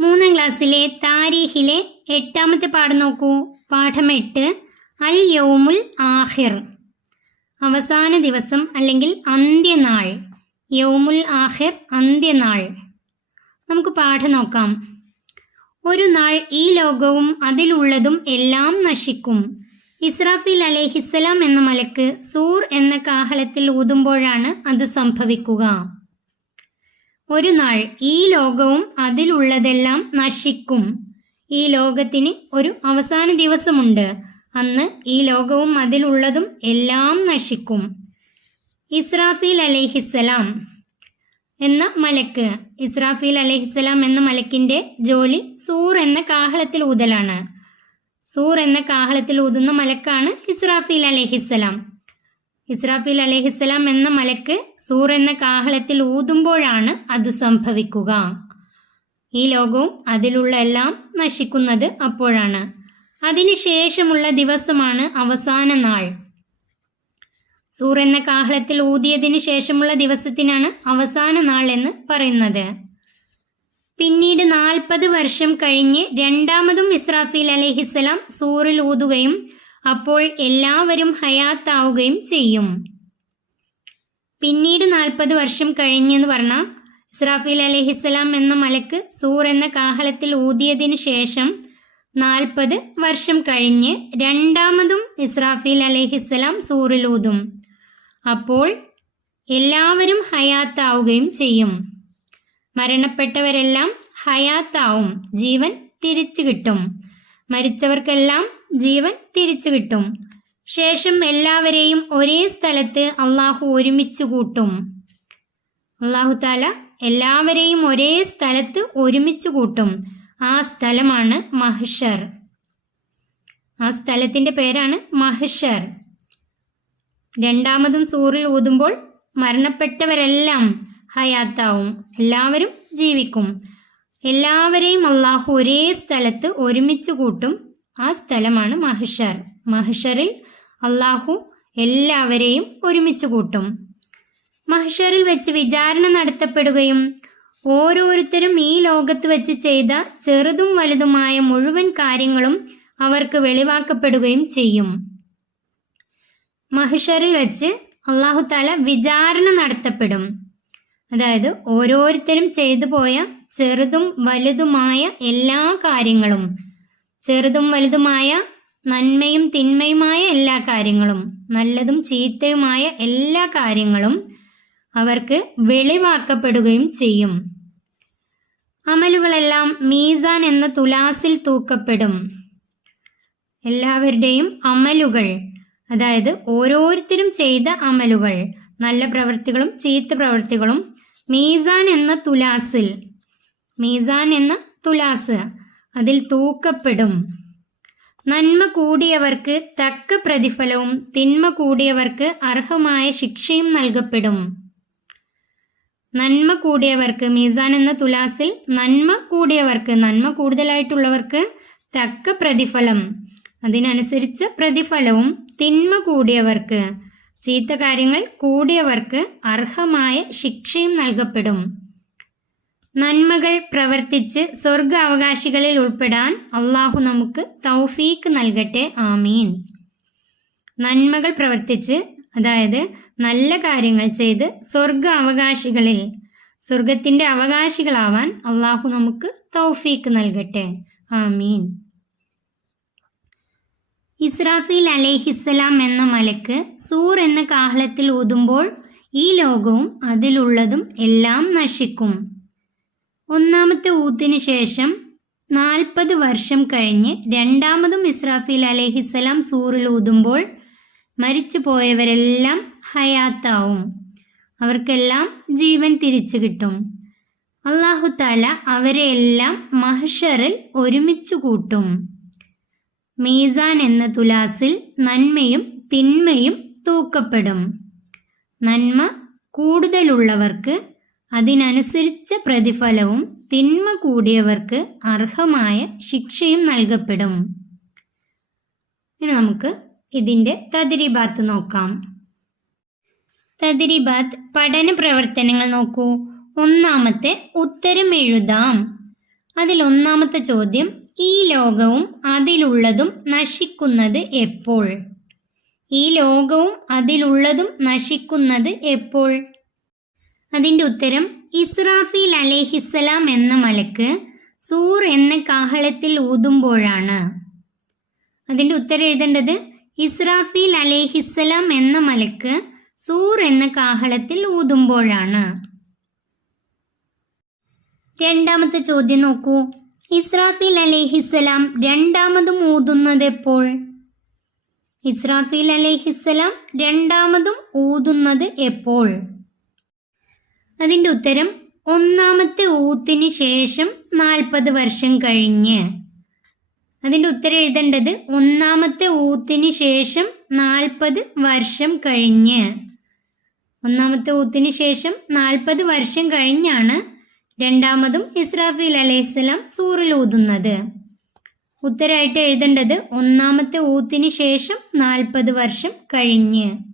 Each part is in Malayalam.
മൂന്നാം ക്ലാസ്സിലെ താരീഖിലെ എട്ടാമത്തെ പാഠം നോക്കൂ. പാഠം എട്ട്. അൽ യൗമുൽ ആഹിർ അവസാന ദിവസം അല്ലെങ്കിൽ അന്ത്യനാൾ. യൗമുൽ ആഹിർ അന്ത്യനാൾ. നമുക്ക് പാഠം നോക്കാം. ഒരു നാൾ ഈ ലോകവും അതിലുള്ളതും എല്ലാം നശിക്കും. ഇസ്രാഫിൽ അലേഹിസ്സലാം എന്ന മലക്ക് സൂർ എന്ന കാഹളത്തിൽ ഊതുമ്പോഴാണ് അത് സംഭവിക്കുക. ഒരു നാൾ ഈ ലോകവും അതിലുള്ളതെല്ലാം നശിക്കും. ഈ ലോകത്തിന് ഒരു അവസാന ദിവസമുണ്ട്. അന്ന് ഈ ലോകവും അതിലുള്ളതും എല്ലാം നശിക്കും. ഇസ്രാഫീൽ അലൈഹിസ്സലാം എന്ന മലക്ക് ഇസ്രാഫീൽ അലൈഹിസ്സലാം എന്ന മലക്കിന്റെ ജോലി സൂർ എന്ന കാഹളത്തിൽ ഊതലാണ്. സൂർ എന്ന കാഹളത്തിൽ ഊതുന്ന മലക്കാണ് ഇസ്രാഫീൽ അലൈഹിസ്സലാം. ഇസ്രാഫീൽ അലഹിസ്സലാം എന്ന മലക്ക് സൂർ എന്ന കാഹളത്തിൽ ഊതുമ്പോഴാണ് അത് സംഭവിക്കുക. ഈ ലോകവും അതിലുള്ള എല്ലാം നശിക്കുന്നത് അപ്പോഴാണ്. അതിനുശേഷമുള്ള ദിവസമാണ് അവസാന നാൾ. സൂർ എന്ന കാഹളത്തിൽ ഊതിയതിന് ശേഷമുള്ള ദിവസത്തിനാണ് അവസാന നാൾ എന്ന് പറയുന്നത്. പിന്നീട് നാൽപ്പത് വർഷം കഴിഞ്ഞ് രണ്ടാമതും ഇസ്രാഫീൽ അലഹിസ്സലാം സൂറിൽ ഊതുകയും അപ്പോൾ എല്ലാവരും ഹയാത്താവുകയും ചെയ്യും. പിന്നീട് നാൽപ്പത് വർഷം കഴിഞ്ഞെന്ന് പറഞ്ഞാൽ ഇസ്രാഫീൽ അലഹിസ്സലാം എന്ന മലക്ക് സൂർ എന്ന കാഹളത്തിൽ ഊതിയതിനു ശേഷം നാൽപ്പത് വർഷം കഴിഞ്ഞ് രണ്ടാമതും ഇസ്രാഫീൽ അലഹിസ്സലാം സൂറിൽ ഊതും. അപ്പോൾ എല്ലാവരും ഹയാത്താവുകയും ചെയ്യും. മരണപ്പെട്ടവരെല്ലാം ഹയാത്താവും. ജീവൻ തിരിച്ചു കിട്ടും. മരിച്ചവർക്കെല്ലാം ജീവൻ തിരിച്ചു കിട്ടും. ശേഷം എല്ലാവരെയും ഒരേ സ്ഥലത്ത് അള്ളാഹു ഒരുമിച്ച് കൂട്ടും. അള്ളാഹു താല എല്ലാവരെയും ഒരേ സ്ഥലത്ത് ഒരുമിച്ച് കൂട്ടും. ആ സ്ഥലമാണ് മഹഷർ. ആ സ്ഥലത്തിന്റെ പേരാണ് മഹഷർ. രണ്ടാമതും സൂറിൽ ഊതുമ്പോൾ മരണപ്പെട്ടവരെല്ലാം ഹയാത്താവും. എല്ലാവരും ജീവിക്കും. എല്ലാവരെയും അള്ളാഹു ഒരേ സ്ഥലത്ത് ഒരുമിച്ച് കൂട്ടും. ആ സ്ഥലമാണ് മഹിഷർ. മഹിഷറിൽ അള്ളാഹു എല്ലാവരെയും ഒരുമിച്ച് കൂട്ടും. മഹിഷറിൽ വെച്ച് വിചാരണ നടത്തപ്പെടുകയും ഓരോരുത്തരും ഈ ലോകത്ത് വെച്ച് ചെയ്ത ചെറുതും വലുതുമായ മുഴുവൻ കാര്യങ്ങളും അവർക്ക് വെളിവാക്കപ്പെടുകയും ചെയ്യും. മഹിഷറിൽ വെച്ച് അള്ളാഹു താല വിചാരണ നടത്തപ്പെടും. അതായത് ഓരോരുത്തരും ചെയ്തു പോയ ചെറുതും വലുതുമായ എല്ലാ കാര്യങ്ങളും ചെറുതും വലുതുമായ നന്മയും തിന്മയുമായ എല്ലാ കാര്യങ്ങളും നല്ലതും ചീത്തയുമായ എല്ലാ കാര്യങ്ങളും അവർക്ക് വെളിവാക്കപ്പെടുകയും ചെയ്യും. അമലുകളെല്ലാം മീസാൻ എന്ന തുലാസിൽ തൂക്കപ്പെടും. എല്ലാവരുടെയും അമലുകൾ അതായത് ഓരോരുത്തരും ചെയ്ത അമലുകൾ നല്ല പ്രവൃത്തികളും ചീത്ത പ്രവൃത്തികളും മീസാൻ എന്ന തുലാസിൽ മീസാൻ എന്ന തുലാസ് അതിൽ തൂക്കപ്പെടും. നന്മ കൂടിയവർക്ക് തക്ക പ്രതിഫലവും തിന്മ കൂടിയവർക്ക് അർഹമായ ശിക്ഷയും നൽകപ്പെടും. നന്മ കൂടിയവർക്ക് മീസാൻ എന്ന തുലാസിൽ നന്മ കൂടിയവർക്ക് നന്മ കൂടുതലായിട്ടുള്ളവർക്ക് തക്ക പ്രതിഫലം. അതിനനുസരിച്ച് പ്രതിഫലവും തിന്മ കൂടിയവർക്ക് ചീത്ത കാര്യങ്ങൾ കൂടിയവർക്ക് അർഹമായ ശിക്ഷയും നൽകപ്പെടും. നന്മകൾ പ്രവർത്തിച്ച് സ്വർഗ അവകാശികളിൽ ഉൾപ്പെടാൻ അള്ളാഹു നമുക്ക് തൗഫീക്ക് നൽകട്ടെ. ആമീൻ. നന്മകൾ പ്രവർത്തിച്ച് അതായത് നല്ല കാര്യങ്ങൾ ചെയ്ത് സ്വർഗ അവകാശികളിൽ സ്വർഗത്തിന്റെ അവകാശികളാവാൻ അള്ളാഹു നമുക്ക് തൗഫീക്ക് നൽകട്ടെ. ആമീൻ. ഇസ്രാഫീൽ അലേഹിസ്സലാം എന്ന മലക്ക് സൂർ എന്ന കാഹളത്തിൽ ഊതുമ്പോൾ ഈ ലോകവും അതിലുള്ളതും എല്ലാം നശിക്കും. ഒന്നാമത്തെ ഊത്തിന് ശേഷം നാൽപ്പത് വർഷം കഴിഞ്ഞ് രണ്ടാമതും ഇസ്രാഫീൽ അലഹിസലാം സൂറിൽ ഊതുമ്പോൾ മരിച്ചു പോയവരെല്ലാം ഹയാത്താവും. അവർക്കെല്ലാം ജീവൻ തിരിച്ചു കിട്ടും. അള്ളാഹുത്താല അവരെയെല്ലാം മഹഷറിൽ ഒരുമിച്ച് കൂട്ടും. മീസാൻ എന്ന തുലാസിൽ നന്മയും തിന്മയും തൂക്കപ്പെടും. നന്മ കൂടുതലുള്ളവർക്ക് അതിനനുസരിച്ച പ്രതിഫലവും തിന്മ കൂടിയവർക്ക് അർഹമായ ശിക്ഷയും നൽകപ്പെടും. ഇനി നമുക്ക് ഇതിന്റെ തതിരിബാത്ത് നോക്കാം. തതിരിബാത്ത് പഠന പ്രവർത്തനങ്ങൾ നോക്കൂ. ഒന്നാമത്തെ ഉത്തരം എഴുതാം. അതിൽ ഒന്നാമത്തെ ചോദ്യം ഈ ലോകവും അതിലുള്ളതും നശിക്കുന്നത് എപ്പോൾ? ഈ ലോകവും അതിലുള്ളതും നശിക്കുന്നത് എപ്പോൾ? അതിന്റെ ഉത്തരം ഇസ്രാഫീൽ അലേഹിസ്സലാം എന്ന മലക്ക് സൂർ എന്ന കാഹളത്തിൽ ഊതുമ്പോഴാണ്. അതിന്റെ ഉത്തരം എഴുതേണ്ടത് ഇസ്രാഫീൽ അലേഹിസ്സലാം എന്ന മലക്ക് സൂർ എന്ന കാഹളത്തിൽ ഊതുമ്പോഴാണ്. രണ്ടാമത്തെ ചോദ്യം നോക്കൂ. ഇസ്രാഫീൽ അലേഹിസ്സലാം രണ്ടാമതും ഊതുന്നത് എപ്പോൾ? ഇസ്രാഫീൽ അലേഹിസ്സലാം രണ്ടാമതും ഊതുന്നത് എപ്പോൾ? അതിന്റെ ഉത്തരം ഒന്നാമത്തെ ഊത്തിന് ശേഷം നാൽപ്പത് വർഷം കഴിഞ്ഞ്. അതിന്റെ ഉത്തരം എഴുതേണ്ടത് ഒന്നാമത്തെ ഊത്തിന് ശേഷം നാൽപ്പത് വർഷം കഴിഞ്ഞ്. ഒന്നാമത്തെ ഊത്തിന് ശേഷം നാൽപ്പത് വർഷം കഴിഞ്ഞാണ് രണ്ടാമതും ഇസ്രാഫീൽ അലൈഹിസ്സലാം സൂറിൽ ഊതുന്നത്. ഉത്തരമായിട്ട് എഴുതേണ്ടത് ഒന്നാമത്തെ ഊത്തിന് ശേഷം നാൽപ്പത് വർഷം കഴിഞ്ഞ്.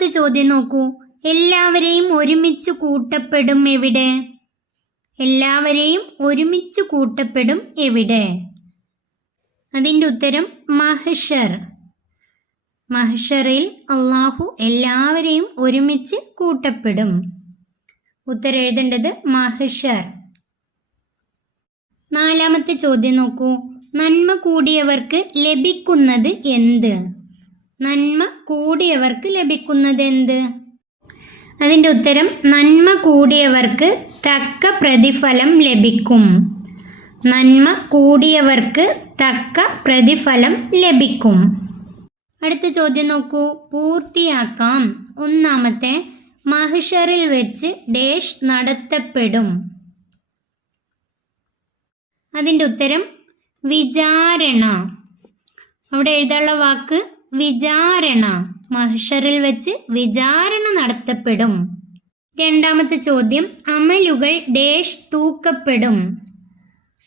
മൂന്നാമത്തെ ചോദ്യം നോക്കൂ. എല്ലാവരെയും ഒരുമിച്ച് കൂട്ടപ്പെടും എവിടെ? എല്ലാവരെയും ഒരുമിച്ച് കൂട്ടപ്പെടും എവിടെ? അതിന്റെ ഉത്തരം മഹഷർ. മഹഷറിൽ അള്ളാഹു എല്ലാവരെയും ഒരുമിച്ച് കൂട്ടപ്പെടും. ഉത്തരം എഴുതേണ്ടത് മഹഷർ. നാലാമത്തെ ചോദ്യം നോക്കൂ. നന്മ കൂടിയവർക്ക് ലഭിക്കുന്നത് എന്ത്? നന്മ കൂടിയവർക്ക് ലഭിക്കുന്നത് എന്ത് അതിന്റെ ഉത്തരം നന്മ കൂടിയവർക്ക് തക്ക പ്രതിഫലം ലഭിക്കും. നന്മ കൂടിയവർക്ക് തക്ക പ്രതിഫലം ലഭിക്കും. അടുത്ത ചോദ്യം നോക്കൂ. പൂർത്തിയാക്കാം. ഒന്നാമത്തെ മഹിഷറിൽ വെച്ച് ഡേഷ് നടത്തപ്പെടും. അതിന്റെ ഉത്തരം വിചാരണ. അവിടെ എഴുതാനുള്ള വാക്ക് വിചാരണ. മഹഷറിൽ വെച്ച് വിചാരണ നടത്തപ്പെടും. രണ്ടാമത്തെ ചോദ്യം അമലുകൾ ഡേഷ് തൂക്കപ്പെടും.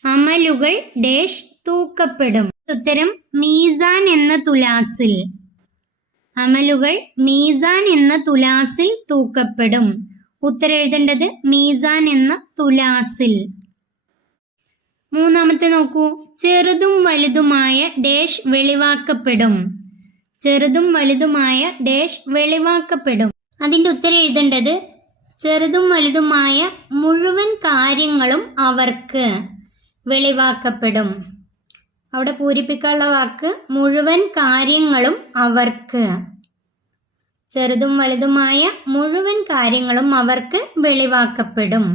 അമലുകൾ ഡേഷ് തൂക്കപ്പെടും. ഉത്തരം മീസാൻ എന്ന തുലാസിൽ. അമലുകൾ മീസാൻ എന്ന തുലാസിൽ തൂക്കപ്പെടും. ഉത്തരം എഴുതേണ്ടത് മീസാൻ എന്ന തുലാസിൽ. മൂന്നാമത്തെ നോക്കൂ ചെറുതും വലുതുമായ ഡേഷ് വെളിവാക്കപ്പെടും. ചെറുതും വലുതുമായ ഡേഷ് വെളിവാക്കപ്പെടും. അതിന്റെ ഉത്തരം എഴുതേണ്ടത് ചെറുതും വലുതുമായ മുഴുവൻ കാര്യങ്ങളും അവർക്ക് വെളിവാക്കപ്പെടും. അവിടെ പൂരിപ്പിക്കാനുള്ള വാക്ക് മുഴുവൻ കാര്യങ്ങളും അവർക്ക്. ചെറുതും വലുതുമായ മുഴുവൻ കാര്യങ്ങളും അവർക്ക് വെളിവാക്കപ്പെടും.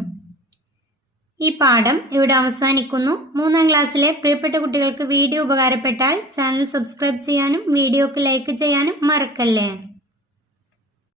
ഈ പാഠം ഇവിടെ അവസാനിക്കുന്നു. മൂന്നാം ക്ലാസ്സിലെ പ്രിയപ്പെട്ട കുട്ടികൾക്ക് വീഡിയോ ഉപകാരപ്പെട്ടാൽ ചാനൽ സബ്സ്ക്രൈബ് ചെയ്യാനും വീഡിയോക്ക് ലൈക്ക് ചെയ്യാനും മറക്കല്ലേ?